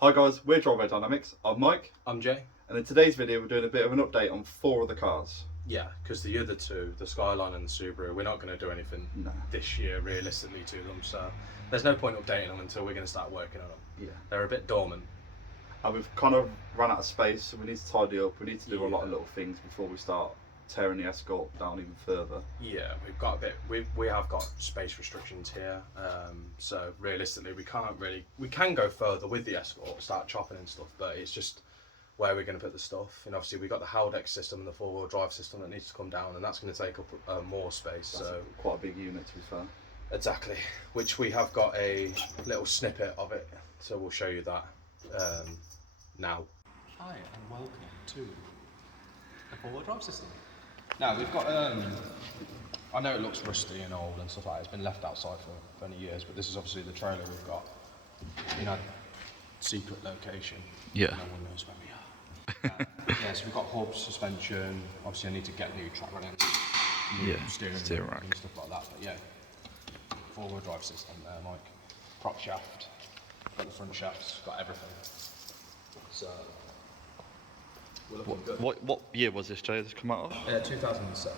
Hi guys, we're Drive Dynamics. I'm Mike, I'm Jay. and in today's video we're doing a bit of an update on 4 of the cars. Yeah, because the other two, the Skyline and the Subaru, we're not going to do anything this year realistically to them, so there's no point updating them until we're going to start working on them. Yeah. They're a bit dormant. And we've kind of run out of space, so we need to tidy up. We need to do a lot of little things before we start tearing the Escort down even further. Yeah, we've got a bit. We have got space restrictions here, so realistically we can go further with the Escort, start chopping and stuff, but it's just where we're going to put the stuff. And obviously we've got the Haldex system and the four-wheel drive system that needs to come down, and that's going to take up more space. That's so quite a big unit, to be fair. Exactly, which we have got a little snippet of it, so we'll show you that now. Hi and welcome to the four-wheel drive system. Now we've got, I know it looks rusty and old and stuff like that, it's been left outside for many years, but this is obviously the trailer we've got in a secret location. Yeah. No one knows where we are. Yeah, so we've got hub, suspension, obviously I need to get new track running, new steering rack and stuff like that, but yeah, four-wheel drive system there, Mike. Prop shaft, got the front shafts, got everything. So, we're looking good. What year was this, Jay? This come out of? 2007.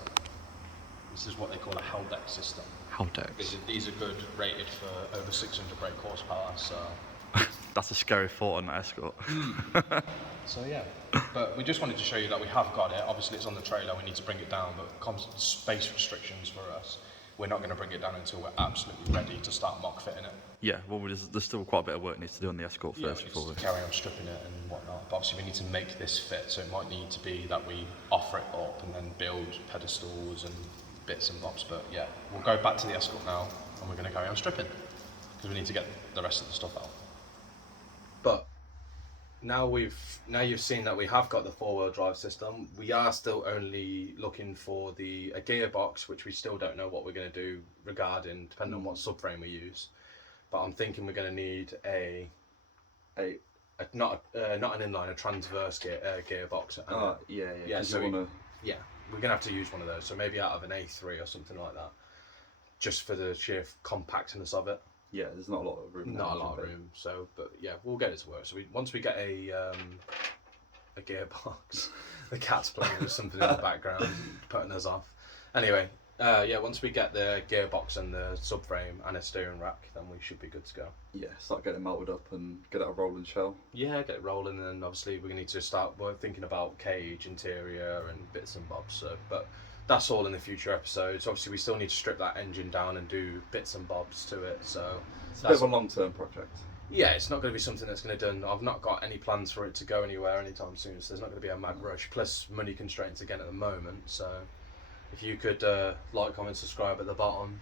This is what they call a Haldex system. Haldex. These are good, rated for over 600 brake horsepower, so... That's a scary thought on that Escort. So yeah, but we just wanted to show you that we have got it. Obviously it's on the trailer, we need to bring it down, but constant space restrictions for us. We're not going to bring it down until we're absolutely ready to start mock fitting it. Yeah, well, there's still quite a bit of work needs to do on the Escort first before we carry on stripping it and whatnot. But obviously we need to make this fit, so it might need to be that we offer it up and then build pedestals and bits and bobs. But yeah, we'll go back to the Escort now and we're going to carry on stripping because we need to get the rest of the stuff out. But now you've seen that we have got the four-wheel drive system. We are still only looking for a gearbox, which we still don't know what we're going to do regarding, depending on what subframe we use. But I'm thinking we're going to need not an inline, a transverse gearbox. Yeah. So we're going to have to use one of those. So maybe out of an A3 or something like that, just for the sheer compactness of it. Yeah, there's not a lot of room. Not a lot of room. So, but yeah, we'll get it to work. So once we get a gearbox, the cat's playing with something in the background, putting us off. Anyway, once we get the gearbox and the subframe and a steering rack, then we should be good to go. Yeah, start getting it melted up and get it a rolling shell. Yeah, get it rolling, and obviously we're going to need to start. We're thinking about cage, interior, and bits and bobs. So, but that's all in the future episodes. Obviously, we still need to strip that engine down and do bits and bobs to it. So it's a bit of a long-term project. Yeah, it's not going to be something that's going to be done. I've not got any plans for it to go anywhere anytime soon, so there's not going to be a mad rush. Plus, money constraints again at the moment. So, if you could like, comment, subscribe at the bottom,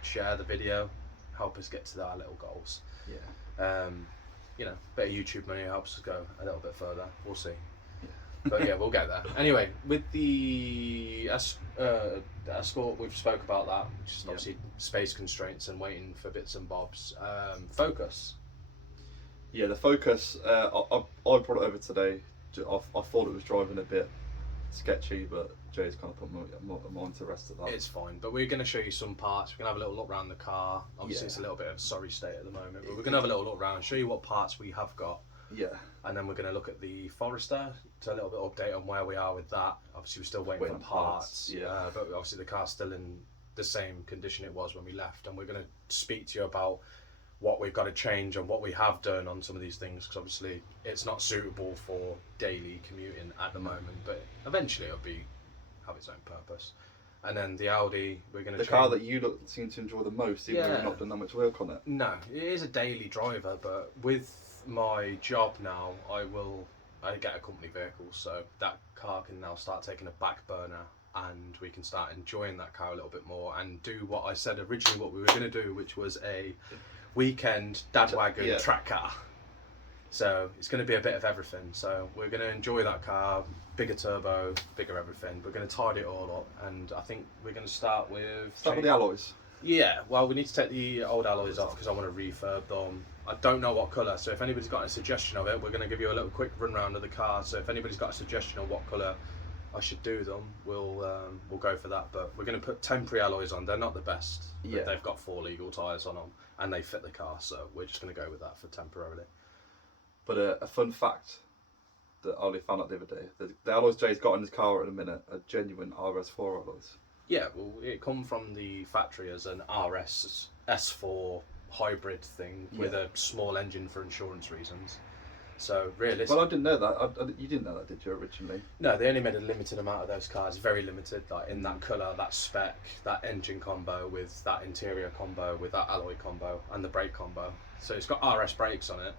share the video, help us get to our little goals. Yeah. Bit of YouTube money helps us go a little bit further. We'll see. But yeah, we'll get there. Anyway, with the Escort, we've spoke about that, which is obviously space constraints and waiting for bits and bobs. Focus. Yeah, the Focus, I brought it over today. I thought it was driving a bit sketchy, but Jay's kind of put my mind to rest of that. It's fine, but we're going to show you some parts. We're going to have a little look around the car. Obviously, it's a little bit of a sorry state at the moment, but we're going to have a little look around, show you what parts we have got. Yeah. And then we're going to look at the Forester to a little bit update on where we are with that. Obviously, we're still waiting for parts. Yeah. But obviously, the car's still in the same condition it was when we left. And we're going to speak to you about what we've got to change and what we have done on some of these things. Because obviously, it's not suitable for daily commuting at the moment. But eventually, it'll have its own purpose. And then the Audi, we're going to change. The car that you seem to enjoy the most, even though you've not done that much work on it. No, it is a daily driver, but with my job now, I get a company vehicle, so that car can now start taking a back burner, and we can start enjoying that car a little bit more and do what I said originally what we were going to do, which was a weekend dad wagon track car. So it's going to be a bit of everything. So we're going to enjoy that car, bigger turbo, bigger everything. We're going to tidy it all up, and I think we're going to start with the alloys. Yeah, well, we need to take the old alloys off because I want to refurb them. I don't know what colour, so if anybody's got a suggestion of it, we're going to give you a little quick run round of the car. So if anybody's got a suggestion on what colour I should do them, we'll go for that. But we're going to put temporary alloys on. They're not the best. Yeah. They've got 4 legal tyres on them and they fit the car, so we're just going to go with that for temporarily. But a fun fact that Ollie found out the other day: the alloys Jay's got in his car at the minute are genuine RS4 alloys. Yeah, well, it come from the factory as an RS S4 hybrid thing with a small engine for insurance reasons. So realistically, Well, I didn't know that. You didn't know that, did you, originally? no, they only made a limited amount of those cars, very limited, like in that colour, that spec, that engine combo with that interior combo, with that alloy combo and the brake combo. So it's got RS brakes on it.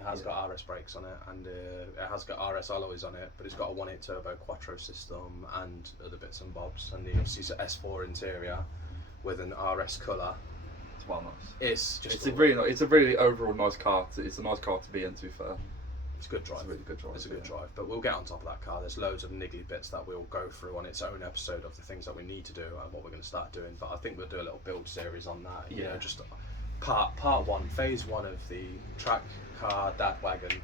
It has got RS brakes on it, and it has got RS alloys on it, but it's got a 1.8 turbo Quattro system and other bits and bobs, and obviously it's an S4 interior with an RS colour. It's well nice. It's just It's a really overall nice car. It's a nice car to be in, to be fair. It's a good drive. It's a really good drive. It's a good drive, but we'll get on top of that car. There's loads of niggly bits that we'll go through on its own episode of the things that we need to do and what we're going to start doing. But I think we'll do a little build series on that. You know, just part one, phase one of the track car dad wagon.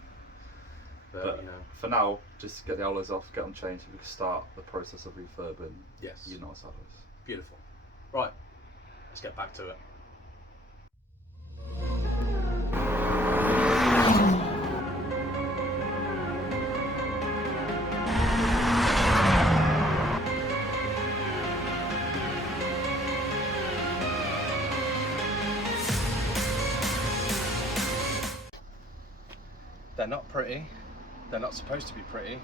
But you know, for now, just get the alloys off, get them changed, and we can start the process of refurbing. Yes. Your nice alloys. Beautiful. Right, let's get back to it. They're not pretty, they're not supposed to be pretty,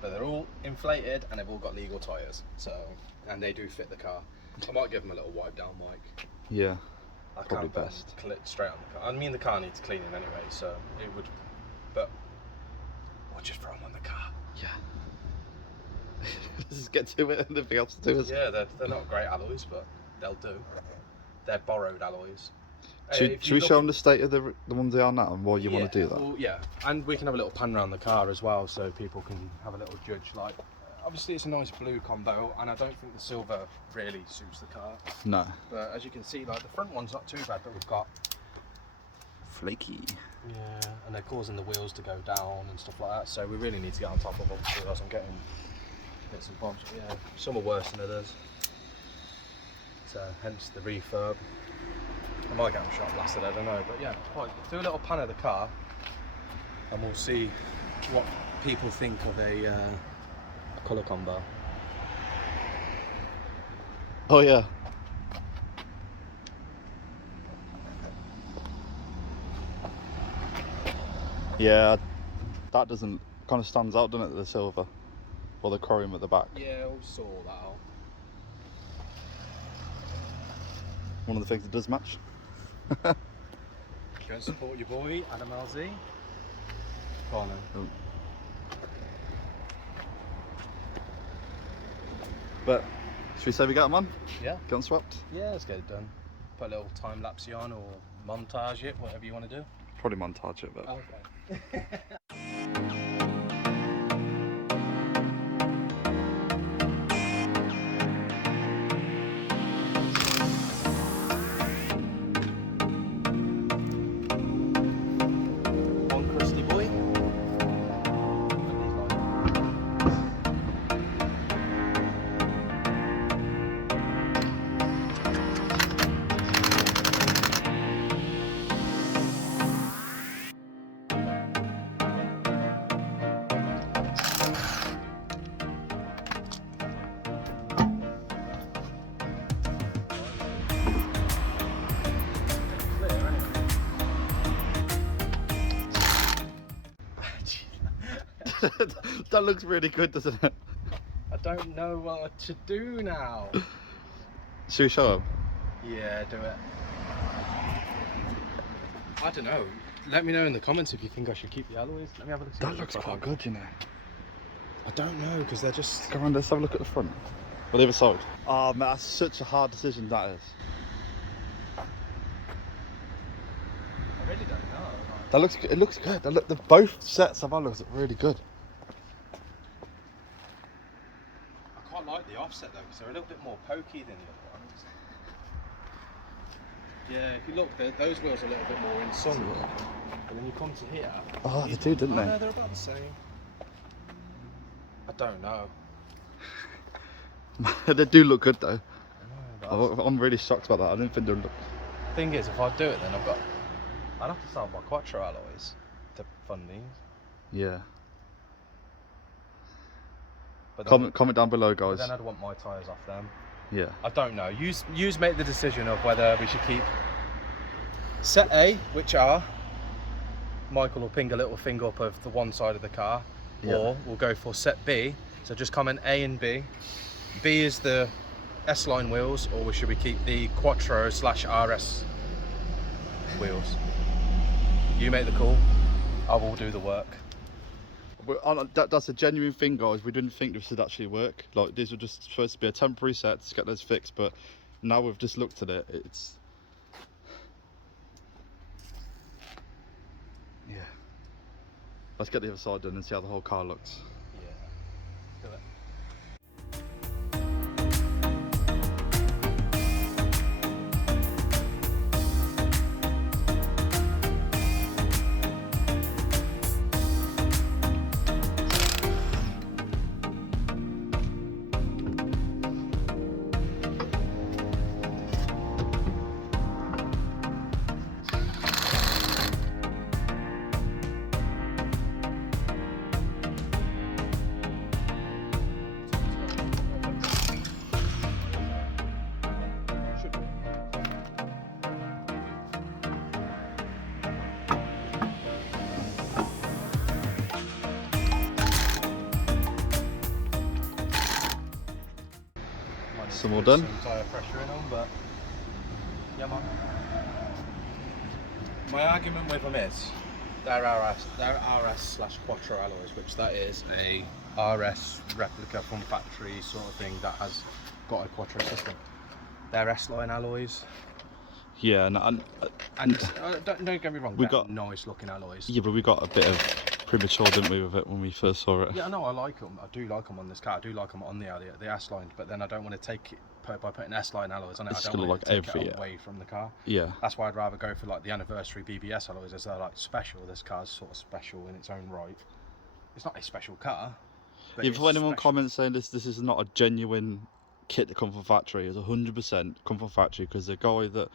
but they're all inflated and they've all got legal tyres, so, and they do fit the car. I might give them a little wipe down, Mike. Yeah. I Probably can't put best. straight on the car. I mean, the car needs cleaning anyway, so it would, but we'll just throw them on the car. Yeah. Let's just get to it, and nothing else to do. Yeah, they're not great alloys, but they'll do. They're borrowed alloys. Should we show them the state of the ones they are now and why you want to do that? Well, yeah, and we can have a little pan around the car as well, so people can have a little judge. Like, obviously it's a nice blue combo, and I don't think the silver really suits the car. No. But as you can see, like the front one's not too bad, but we've got Flaky. yeah, and they're causing the wheels to go down and stuff like that. So we really need to get on top of them, otherwise I'm getting bits and bobs. But yeah, some are worse than others. So hence the refurb. I might get them shot blasted, I don't know, but yeah, right, do a little pan of the car and we'll see what people think of a colour combo. Oh yeah. Yeah, that doesn't kind of stands out, doesn't it? The silver or the chrome at the back. Yeah, we'll sort that out. One of the things that does match. Go and support your boy, Adam LZ. Go on then. Oh. But should we say we got them on? Yeah. Get them swapped? Yeah, let's get it done. Put a little time lapse on or montage it, whatever you want to do. Probably montage it, but. Okay. That looks really good, doesn't it? I don't know what to do now. Should we show him? Yeah, do it. I don't know. Let me know in the comments if you think I should keep the alloys. Let me have a look. That looks quite good, you know. I don't know, because they're just... Come on, let's have a look at the front. Or the other side. Oh man, that's such a hard decision, that is. I really don't know. That looks, it looks good. Both sets of alloys look really good. I quite like the offset though, because they're a little bit more pokey than the other ones. Yeah, if you look, those wheels are a little bit more in sun. But then you come to here... Oh, they do, didn't they? No, they're about the same. I don't know. They do look good though. I know, but I'm really shocked about that. I didn't think they would look... thing is, if I do it then I'd have to sell my Quattro alloys. to fund these. Yeah. But Comment down below, but guys. then I'd want my tyres off them. Yeah. I don't know. Yous make the decision of whether we should keep set A, which are Michael will ping a little thing up of the one side of the car, Yeah. or we'll go for set B. So just comment A and B. B is the S-line wheels, or should we keep the Quattro / RS wheels? You make the call. I will do the work. That's a genuine thing, guys. We didn't think this would actually work. Like, these were just supposed to be a temporary set to get those fixed, but now we've just looked at it. It's yeah. Let's get the other side done and see how the whole car looks. Yeah. Do it. Some more done. Some tyre pressure in them, but yeah, man. My argument with them is they're RS/Quattro alloys, which that is a RS replica from factory sort of thing that has got a Quattro system. They're S-line alloys, Yeah, and don't get me wrong, we they're got nice looking alloys. yeah, but we got a bit of premature, didn't we, with it when we first saw it? Yeah, no, I like them. I do like them on this car. I do like them on the Audi, the S-line. But then I don't want to take it by putting S-line alloys on it. It's I don't gonna want look to take every it away from the car. Yeah. That's why I'd rather go for like the anniversary BBS alloys, as they're like special. This car's sort of special in its own right. It's not a special car. But If it's anyone special. comments saying this is not a genuine kit that come from factory, it's 100% come from factory, because the guy that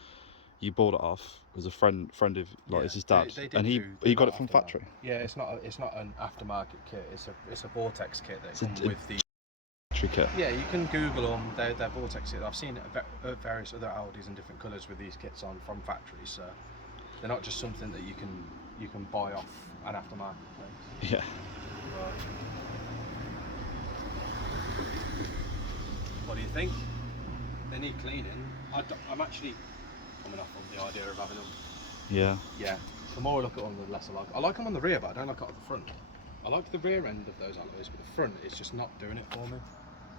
you bought it off was a friend of like Yeah, it's his dad, they did and he do got that it from aftermarket. factory. Yeah, it's not an aftermarket kit. It's a Vortex kit that It's a comes with the. Factory kit. Yeah, you can Google them. They're Vortex kits. I've seen various other Audis in different colours with these kits on from factories. So they're not just something that you can buy off an aftermarket place. Yeah. But what do you think? They need cleaning. I'm actually coming off on the idea of having them. Yeah. Yeah. The more I look at them, the less I like. I like them on the rear, but I don't like it on the front. I like the rear end of those alloys, but the front is just not doing it for me.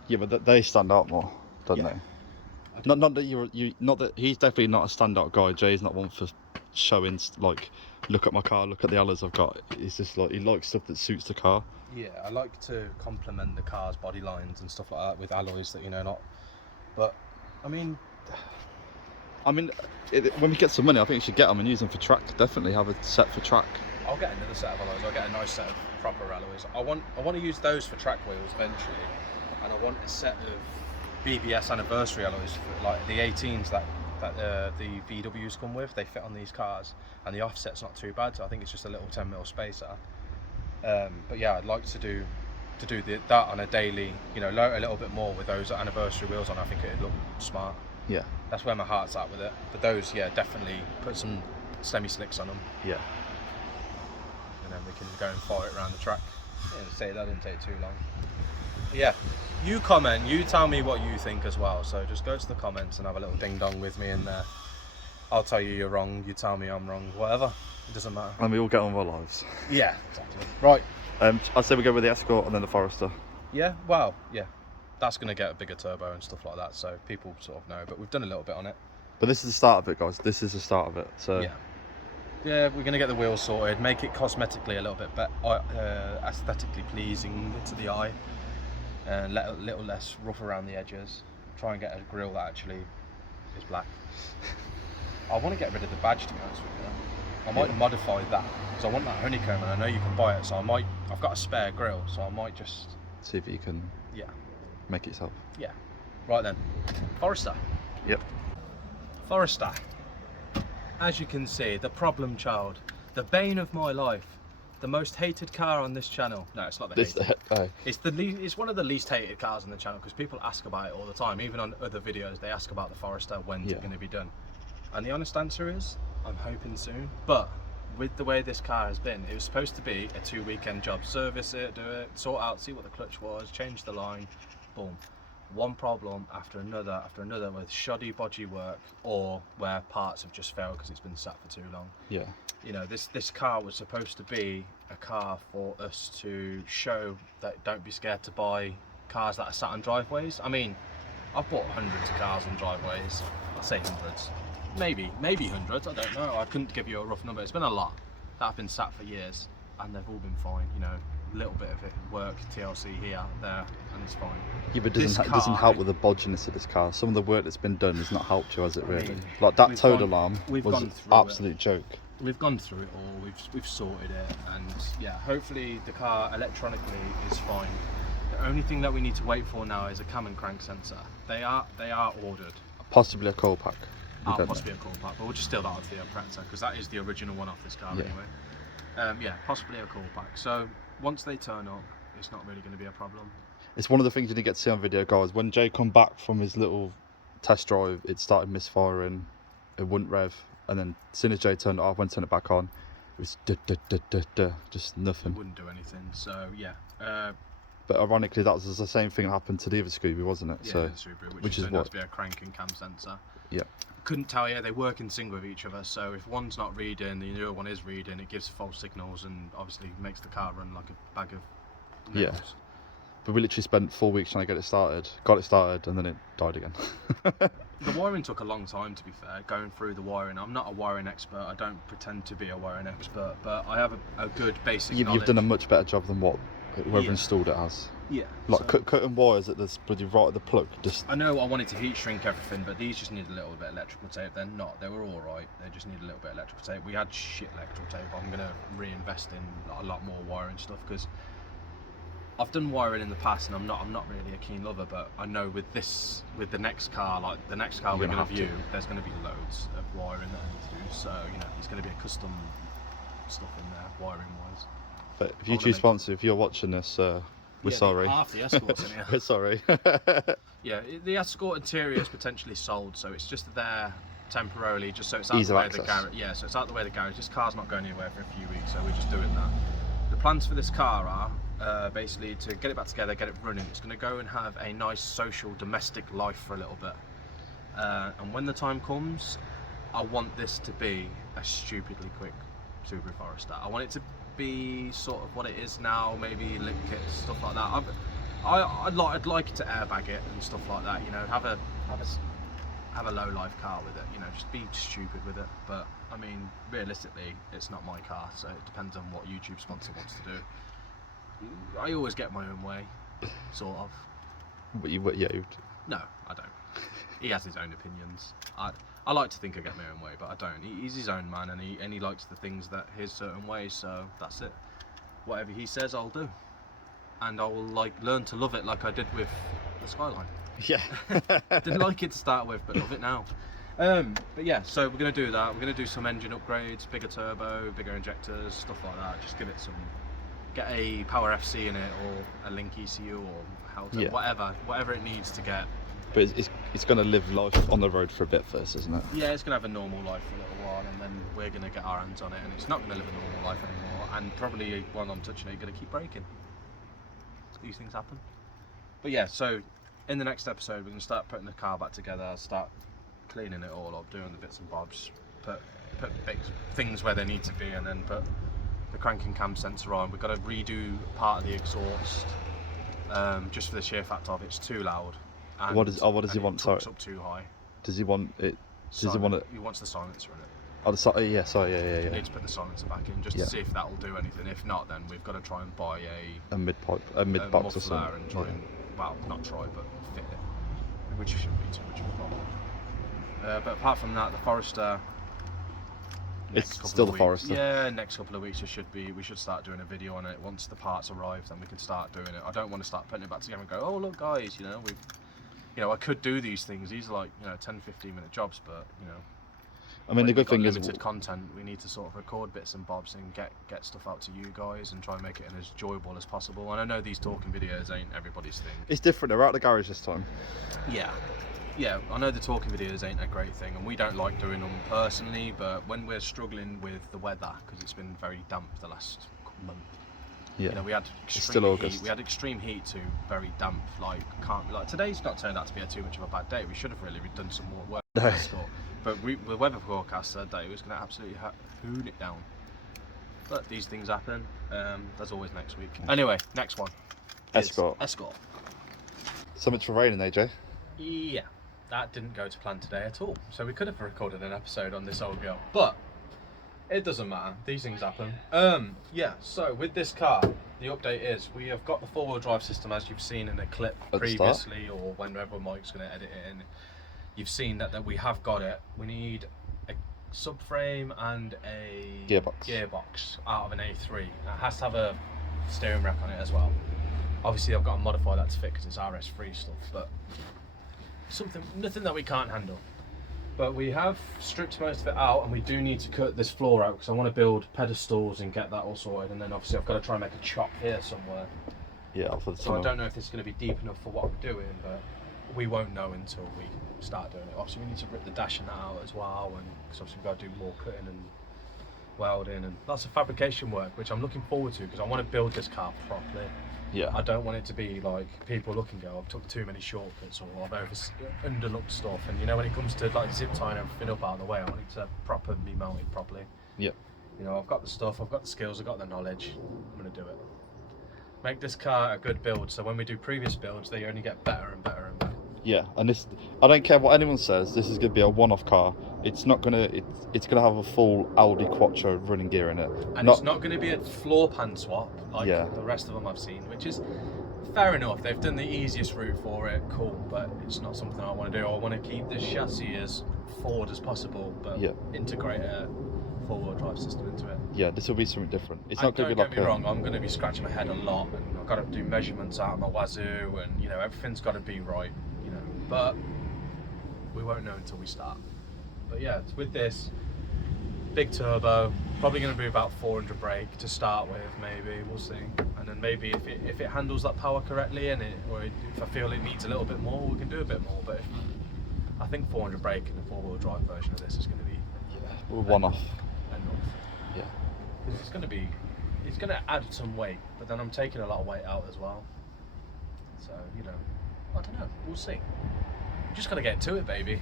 Yeah, but they stand out more, don't Yeah. they? Not that you not that he's definitely not a standout guy. Jay's not one for showing like, look at my car, look at the alloys I've got. He's just like, he likes stuff that suits the car. Yeah, I like to complement the car's body lines and stuff like that with alloys that not. But I mean, when we get some money, I think we should get them and use them for track. Definitely have a set for track. I'll get another set of alloys. I'll get a nice set of proper alloys. I want to use those for track wheels eventually, and I want a set of BBS anniversary alloys for like the 18s that the VWs come with. They fit on these cars, and the offset's not too bad. So I think it's just a little 10mm spacer. But yeah, I'd like to do that on a daily, load a little bit more with those anniversary wheels on. I think it'd look smart. Yeah. That's where my heart's at with it. But those, yeah, definitely put some semi-slicks on them. Yeah. And then we can go and fire it around the track. Yeah, say that didn't take too long. But yeah, you comment, you tell me what you think as well. So just go to the comments and have a little ding dong with me in there. I'll tell you you're wrong, you tell me I'm wrong, whatever. It doesn't matter. And we all get on with our lives. Yeah, exactly. Right. I'd say we go with the Escort and then the Forester. Yeah, well, yeah. That's going to get a bigger turbo and stuff like that, so people sort of know. But we've done a little bit on it. But this is the start of it, guys. This is the start of it. So yeah, we're going to get the wheels sorted, make it cosmetically a little bit better, aesthetically pleasing to the eye, and let a little less rough around the edges. Try and get a grille that actually is black. I want to get rid of the badge, to be honest with you. I might modify that because I want that honeycomb, and I know you can buy it. So I've got a spare grille, so I might just see if you can make it yourself. Yeah. Right then, Forester. Yep. Forester. As you can see, the problem child, the bane of my life. The most hated car on this channel. No, it's not the hated. It's one of the least hated cars on the channel because people ask about it all the time. Even on other videos, they ask about the Forester. When's it going to be done? And the honest answer is, I'm hoping soon. But with the way this car has been, it was supposed to be a 2-weekend job. Service it, do it, sort out, see what the clutch was, change the line, boom. One problem after another with shoddy bodgy work or where parts have just failed because it's been sat for too long. Yeah. You know, this car was supposed to be a car for us to show that don't be scared to buy cars that are sat on driveways. I mean, I've bought hundreds of cars on driveways. I'll say hundreds. Maybe hundreds, I don't know. I couldn't give you a rough number. It's been a lot that have been sat for years and they've all been fine, you know. A little bit of it work, TLC here, there, and it's fine. Yeah, but it doesn't help with the bodginess of this car. Some of the work that's been done has not helped you, has it really? Like that towed alarm was an absolute joke. We've gone through it all, we've sorted it, and yeah, hopefully the car electronically is fine. The only thing that we need to wait for now is a cam and crank sensor. They are ordered. Possibly a coil pack. Possibly a coil pack, but we'll just steal that off the Preta because that is the original one off this car anyway. Yeah, possibly a coil pack. So once they turn up, it's not really going to be a problem. It's one of the things you didn't get to see on video, guys. When Jay come back from his little test drive, it started misfiring, it wouldn't rev, and then as soon as Jay turned it off, when turned it back on, it was just nothing. It wouldn't do anything, so yeah. But ironically, that was the same thing that happened to the other Scooby, wasn't it? Yeah, so, the Subaru, which is what to be a crank and cam sensor. Yeah. Couldn't tell you, they work in sync with each other, so if one's not reading, the other one is reading, it gives false signals and obviously makes the car run like a bag of nails. Yeah. But we literally spent 4 weeks trying to get it started, got it started, and then it died again. The wiring took a long time, to be fair, going through the wiring. I'm not a wiring expert, I don't pretend to be a wiring expert, but I have a good basic knowledge. You've done a much better job than what whoever installed it has. Yeah. Like cutting wires at this bloody right at the plug. Just. I know I wanted to heat shrink everything, but these just need a little bit of electrical tape. They're not. They were all right. They just need a little bit of electrical tape. We had shit electrical tape. I'm gonna reinvest in a lot more wiring stuff because I've done wiring in the past, and I'm not really a keen lover. But I know with the next car, like the next car we're gonna view, there's gonna be loads of wiring that I need to do. So you know, it's gonna be a custom stuff in there, wiring wise. But if you choose sponsor, if you're watching this, we're sorry. Half the Escort's in here. We're sorry. Yeah, the Escort interior is potentially sold, so it's just there temporarily, just so it's out Ease the of way of the access. garage. Yeah, so it's out the way of the garage. This car's not going anywhere for a few weeks, so we're just doing that. The plans for this car are basically to get it back together, get it running. It's going to go and have a nice social, domestic life for a little bit. And when the time comes, I want this to be a stupidly quick Subaru Forester. I want it to be sort of what it is now, maybe lip kits, stuff like that. I'd like to airbag it and stuff like that, you know, have a low life car with it, you know, just be stupid with it. But I mean, realistically, it's not my car, so it depends on what YouTube sponsor wants to do. I always get my own way, sort of. But No, I don't. He has his own opinions. I like to think I get my own way, but I don't. He's his own man, and he likes the things that his certain way. So that's it. Whatever he says, I'll do, and I will learn to love it like I did with the Skyline. Yeah. Didn't like it to start with, but love it now. But yeah, so we're gonna do that. We're gonna do some engine upgrades, bigger turbo, bigger injectors, stuff like that. Just give it some, get a Power FC in it, or a Link ECU, or whatever it needs to get. But it's going to live life on the road for a bit first, isn't it? Yeah, it's going to have a normal life for a little while, and then we're going to get our hands on it, and it's not going to live a normal life anymore, and probably while I'm touching it, going to keep breaking. These things happen. But yeah, so in the next episode, we're going to start putting the car back together, start cleaning it all up, doing the bits and bobs, put things where they need to be, and then put the crank and cam sensor on. We've got to redo part of the exhaust, just for the sheer fact of it's too loud. And, what does he want? Sorry. Up too high. Does he want it? Does he want it? He wants the silencer in it. Oh, yeah. Sorry, yeah. You need to put the silencer back in just to see if that will do anything. If not, then we've got to try and buy a mid-box or something. And try and, well, not try, but fit it, which shouldn't be too much of a problem. But apart from that, the Forester. It's still the Forester. Yeah, next couple of weeks we should start doing a video on it. Once the parts arrive, then we can start doing it. I don't want to start putting it back together and go, oh look guys, I could do these things. These are like 10-15 minute jobs, but I mean, the good thing is limited content. We need to sort of record bits and bobs and get stuff out to you guys and try and make it as enjoyable as possible. And I know these talking videos ain't everybody's thing. it's different. They're out the garage this time. Yeah, I know the talking videos ain't a great thing, and we don't like doing them personally. But when we're struggling with the weather, because it's been very damp the last month. Yeah. You know, we had It's still extreme August. heat. We had extreme heat to very damp. Like today's not turned out to be too much of a bad day. We should have really done some more work. No. But the weather forecast said that it was going to absolutely hoon it down. But these things happen. There's always next week. Anyway, next one. is Escort. Escort. So much for raining, AJ. Yeah, that didn't go to plan today at all. So we could have recorded an episode on this old girl, but it doesn't matter. These things happen. Yeah. So with this car, the update is we have got the four-wheel drive system, as you've seen in a clip At the start. previously, or whenever Mike's going to edit it in. You've seen that we have got it. We need a subframe and a gearbox out of an A3. It has to have a steering rack on it as well. Obviously, I've got to modify that to fit because it's RS3 stuff, but nothing that we can't handle. But we have stripped most of it out, and we do need to cut this floor out because I want to build pedestals and get that all sorted. And then obviously I've got to try and make a chop here somewhere. Yeah, for the So I tunnel. don't know if this is going to be deep enough for what I'm doing, but we won't know until we start doing it. Obviously, we need to rip the dash and that out as well, and because obviously we've got to do more cutting and welding and lots of fabrication work, which I'm looking forward to because I want to build this car properly. Yeah. I don't want it to be like people look and go, I've took too many shortcuts or I've underlooked stuff. And you know, when it comes to like zip tying everything up out of the way, I want it to be mounted properly. Yeah. You know, I've got the stuff, I've got the skills, I've got the knowledge. I'm going to do it. Make this car a good build, so when we do previous builds, they only get better and better and better. Yeah, and this, I don't care what anyone says, this is going to be a one-off car. It's not going to, it's going to have a full Audi Quattro running gear in it. And it's not going to be a floor pan swap like Yeah. the rest of them I've seen, which is fair enough. They've done the easiest route for it, cool, but it's not something I want to do. I want to keep this chassis as forward as possible, but Yeah. integrate a four-wheel drive system into it. Yeah, this will be something different. It's And not going to don't be like get me wrong, I'm going to be scratching my head a lot, and I've got to do measurements out of my wazoo, and you know, everything's got to be right, you know, but we won't know until we start. But yeah, it's with this big turbo, probably going to be about 400 brake to start with, maybe, we'll see. And then maybe if it handles that power correctly, or if I feel it needs a little bit more, we can do a bit more. But I think 400 brake in the four-wheel drive version of this is going to be one-off. enough. Yeah. Because it's going to add some weight, but then I'm taking a lot of weight out as well. So, you know, I don't know, we'll see. Just got to get to it, baby.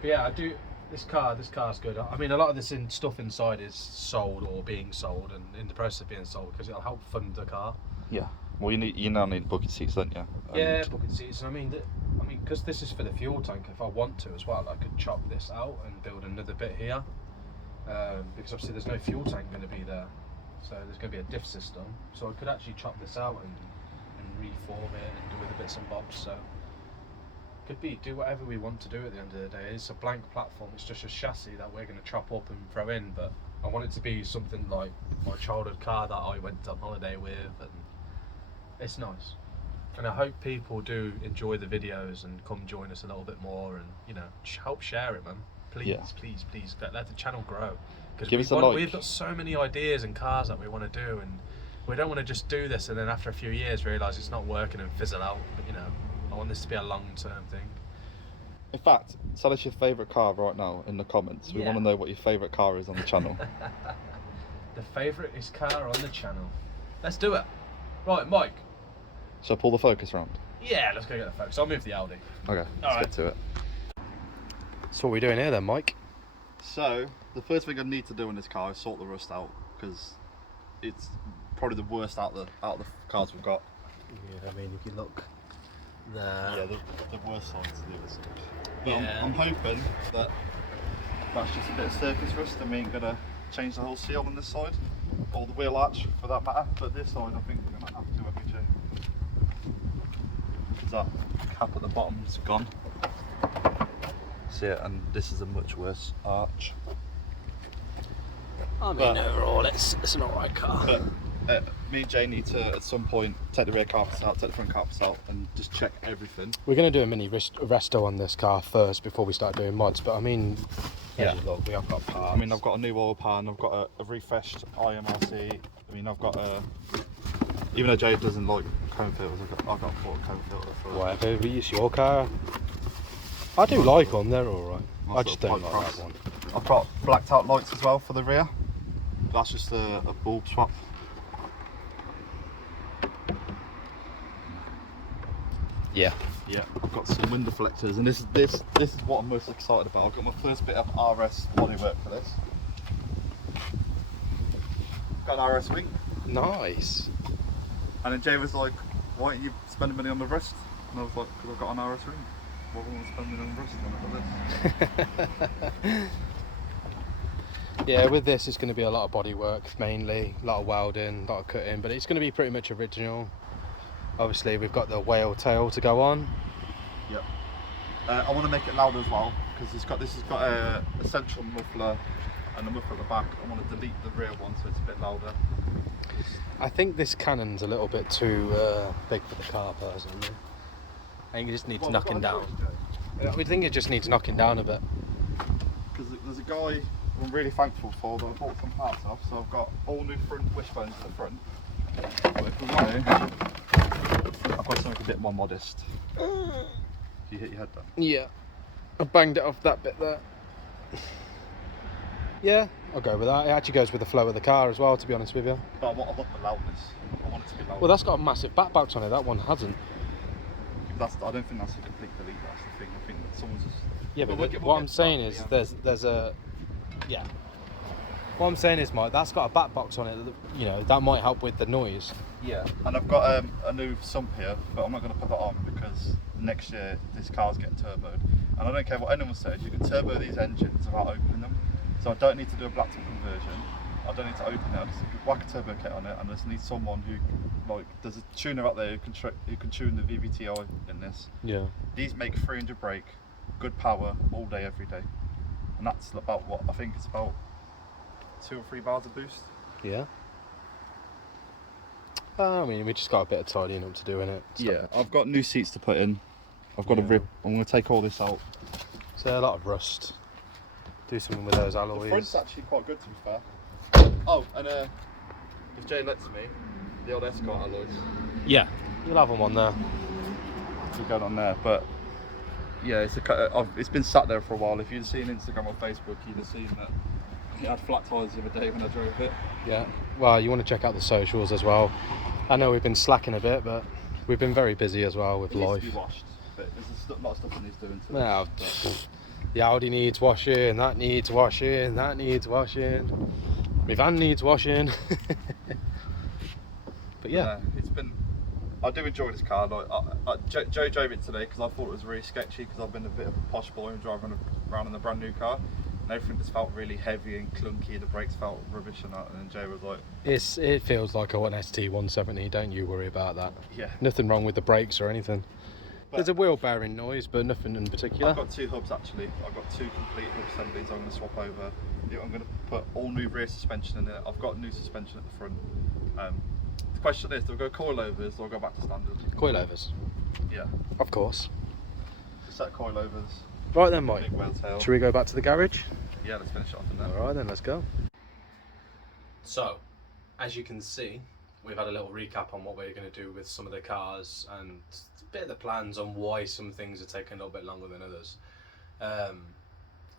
But yeah, this car's good. I mean, a lot of this stuff inside is sold or being sold and in the process of being sold because it'll help fund the car. Yeah. Well, you now need bucket seats, don't you? Yeah, bucket seats. And I mean, because this is for the fuel tank, if I want to as well, I could chop this out and build another bit here. Because obviously there's no fuel tank going to be there, so there's going to be a diff system. So I could actually chop this out and reform it and do with the bits and bobs. So could do whatever we want to do at the end of the day. It's a blank platform. It's just a chassis that we're going to chop up and throw in. But I want it to be something like my childhood car that I went on holiday with, and it's nice. And I hope people do enjoy the videos and come join us a little bit more, and you know, help share it, man. Please, Yeah. please, let the channel grow. Give Because us a like. we've got so many ideas and cars that we want to do, and we don't want to just do this and then after a few years realise it's not working and fizzle out. But you know, I want this to be a long-term thing. In fact, tell us your favourite car right now in the comments. We Yeah. want to know what your favourite car is on the channel. The favourite is car on the channel. Let's do it. Right, Mike. Shall I pull the focus round? Yeah, let's go get the focus. I'll move the Audi. Okay, let's Alright. get to it. So what are we doing here then, Mike? So, the first thing I need to do in this car is sort the rust out, because it's probably the worst out of the cars we've got. Yeah, I mean, if you look there. Yeah, the worst side to do this. But Yeah. I'm hoping that that's just a bit of surface rust and we ain't gonna change the whole seal on this side, or the wheel arch for that matter. But this side I think we're gonna have to, haven't we? Because that cap at the bottom's gone. See it, and this is a much worse arch. I mean, overall, it's an alright car. But me and Jay need to at some point take the rear carpets out, take the front carpets out, and just check everything. We're going to do a mini resto on this car first before we start doing mods, but I mean, Yeah. look, we have got parts. I mean, I've got a new oil pan, I've got a refreshed IMRC. I mean, I've got a. Even though Jay doesn't like cone filters, I've got a cone filter for. Whatever, it's your car. I do like them, they're alright. I just don't like cross. that one. I've got blacked out lights as well for the rear. That's just a bulb swap. Yeah. Yeah, I've got some wind deflectors, and this is what I'm most excited about. I've got my first bit of RS bodywork for this. Got an RS wing, Nice. and then Jay was like, "Why don't you spend money on the rust?" And I was like, "Because I've got an RS wing. Why would I want to spend money on rust when I've got this?" Yeah, with this it's going to be a lot of bodywork mainly, a lot of welding, a lot of cutting, but it's going to be pretty much original. Obviously we've got the whale tail to go on. Yep. I want to make it louder as well, because this has got a central muffler and a muffler at the back. I want to delete the rear one so it's a bit louder. I think this cannon's a little bit too big for the car personally. I think it just needs knocking down. We think it just needs knocking down a bit. Because there's a guy I'm really thankful for that I bought some parts off, so I've got all new front wishbones to the front. But if we want to, I've got something a bit more modest. You hit your head there? Yeah, I banged it off that bit there. Yeah, I'll go with that. It actually goes with the flow of the car as well, to be honest with you. But I want the loudness. I want it to be loud. Well, that's got a massive back box on it. That one hasn't. I don't think that's a complete delete. That's the thing. I think that someone's just. Yeah, but we'll what get I'm to saying that, is there's a yeah. What I'm saying is, Mike, that's got a back box on it. You know, that might help with the noise. Yeah, and I've got a new sump here, but I'm not going to put that on because next year this car's getting turboed. And I don't care what anyone says, you can turbo these engines without opening them. So I don't need to do a black top conversion. I don't need to open it. I just whack a turbo kit on it, and I just need someone who, like, there's a tuner out there who can tune the VVTi in this. Yeah. These make 300 brake, good power, all day, every day. And that's about what I think it's about 2 or 3 bars of boost. Yeah. I mean, we just got a bit of tidying up to do in it. Yeah, I've got new seats to put in. I've got to rip. I'm going to take all this out. So a lot of rust. Do something with those alloys. The front's actually quite good, to be fair. Oh, and if Jay lets me, the old Escort alloys. Yeah. You'll have them on there. We're going on there, but yeah, it's been sat there for a while. If you'd seen Instagram or Facebook, you'd have seen that it had flat tyres the other day when I drove it. Yeah. Well, you want to check out the socials as well. I know we've been slacking a bit, but we've been very busy as well with It needs life. to be washed, but there's a lot of stuff it needs doing to it. Now, But the Audi needs washing, that needs washing, that needs washing. My van needs washing. But yeah. it's been. I do enjoy this car. Like, Joe drove it today because I thought it was really sketchy because I've been a bit of a posh boy and driving around in a brand new car. And everything just felt really heavy and clunky. The brakes felt rubbish and that. And then Joe was like, It feels like an ST170, don't you worry about that. yeah. Nothing wrong with the brakes or anything. But There's a wheel bearing noise, but nothing in particular. I've got 2 hubs actually. I've got 2 complete hub assemblies I'm going to swap over. I'm going to put all new rear suspension in it. I've got new suspension at the front. The question is, do I go coilovers or I go back to standard? Coilovers, Yeah. of course. Set coilovers. Right then, Mike. Big whale tail. Should we go back to the garage? Yeah, let's finish it off in there. Alright then, let's go. So, as you can see, we've had a little recap on what we're going to do with some of the cars and a bit of the plans on why some things are taking a little bit longer than others.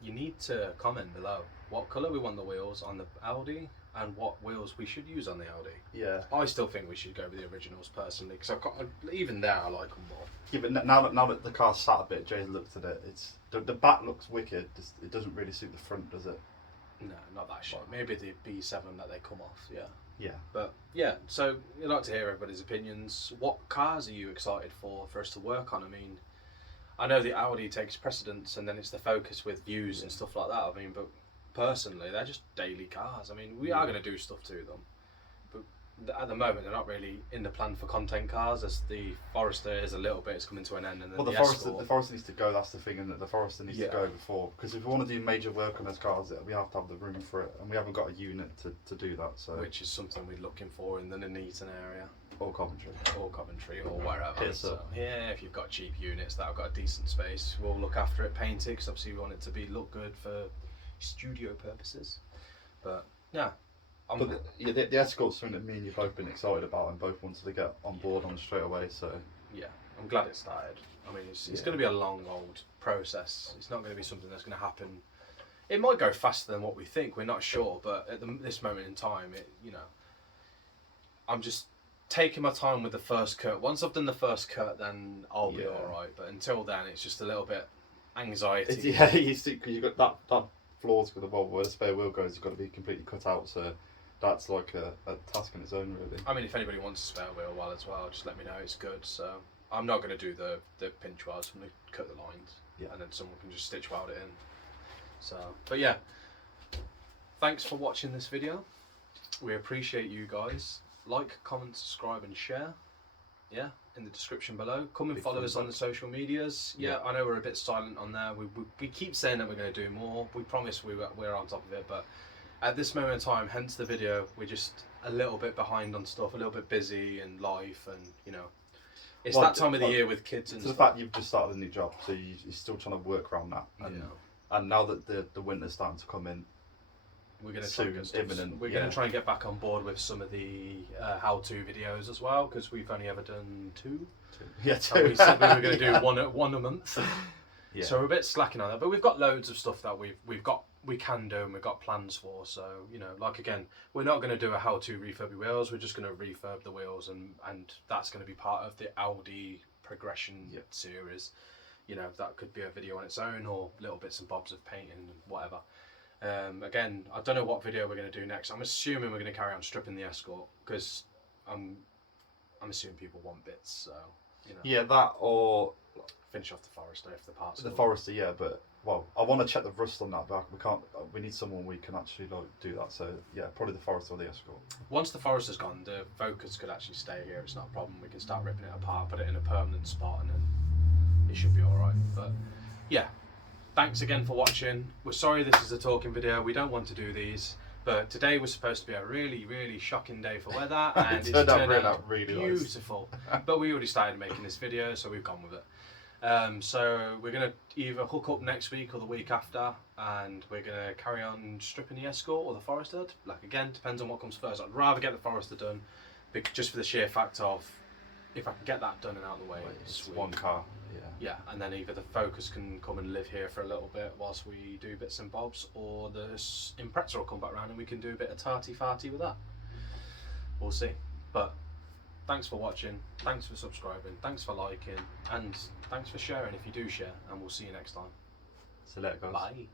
You need to comment below what colour we want the wheels on the Audi and what wheels we should use on the Audi. Yeah. I still think we should go with the originals personally, because even there I like them more. Yeah, but now that the car's sat a bit, Jay's looked at it. It's the back looks wicked. It doesn't really suit the front, does it? No, not that shit. Maybe the B7 that they come off, yeah. Yeah. But yeah, so I'd like to hear everybody's opinions. What cars are you excited for us to work on? I mean, I know the Audi takes precedence and then it's the Focus with views and stuff like that. I mean, but personally, they're just daily cars. I mean, we are going to do stuff to them. But at the moment they're not really in the plan for content cars. As the Forester is a little bit, it's coming to an end, and then Well, the Forester needs to go. That's the thing, and the Forester needs to go before, because if we want to do major work on those cars, we have to have the room for it, and we haven't got a unit to do that. So, which is something we're looking for in the Nuneaton area, or Coventry, or wherever. Yes, so, yeah, if you've got cheap units that have got a decent space, we'll look after it, paint it, because obviously we want it to look good for studio purposes. But yeah. But the Escort's something that me and you've both been excited about and both wanted to get on board on straight away. So yeah, I'm glad it started. I mean, it's going to be a long old process. It's not going to be something that's going to happen. It might go faster than what we think. We're not sure, but at this moment in time, I'm just taking my time with the first cut. Once I've done the first cut, then I'll be all right. But until then, it's just a little bit anxiety. You see, because you've got that floor's got where the spare wheel goes, you've got to be completely cut out. So that's like a task in its own, really. I mean, if anybody wants a spare wheel as well, just let me know. It's good. So I'm not going to do the pinch welds. I'm going to cut the lines, and then someone can just stitch weld it in. So, but yeah, thanks for watching this video. We appreciate you guys. Like, comment, subscribe, and share. Yeah, in the description below. Come and follow us on the social medias. Yeah, I know we're a bit silent on there. We keep saying that we're going to do more. We promise we're on top of it, but at this moment in time, hence the video, we're just a little bit behind on stuff, a little bit busy in life, and it's that time of the year with kids and stuff. The fact you've just started a new job, so you're still trying to work around that. And now that the winter's starting to come in, we're going to try We're going to try and get back on board with some of the how-to videos as well, because we've only ever done two. Yeah, two. And we said we were going to do one a month. Yeah. So we're a bit slacking on that, but we've got loads of stuff that we can do and we've got plans for. So like again, we're not going to do a how-to refurb your wheels. We're just going to refurb the wheels, and that's going to be part of the Audi progression series. That could be a video on its own, or little bits and bobs of painting and whatever. Again, I don't know what video we're going to do next. I'm assuming we're going to carry on stripping the Escort, because I'm assuming people want bits. So yeah, that or finish off the Forester if the parts. The Forester, yeah, but I want to check the rust on that, but we can't. We need someone we can actually do that. So yeah, probably the Forester or the Escort. Once the Forester's gone, the Focus could actually stay here. It's not a problem. We can start ripping it apart, put it in a permanent spot, and then it should be all right. But yeah, thanks again for watching. We're sorry this is a talking video. We don't want to do these, but today was supposed to be a really, really shocking day for weather, and it's turned out really beautiful. But we already started making this video, so we've gone with it. So we're going to either hook up next week or the week after, and we're going to carry on stripping the Escort or the Forester. Like again, depends on what comes first. I'd rather get the Forester done, just for the sheer fact of, if I can get that done and out of the way, it's one car. Yeah, and then either the Focus can come and live here for a little bit whilst we do bits and bobs, or the Impreza will come back round and we can do a bit of tarty-farty with that. We'll see. But thanks for watching, thanks for subscribing, thanks for liking, and thanks for sharing if you do share, and we'll see you next time. So let it go. Bye.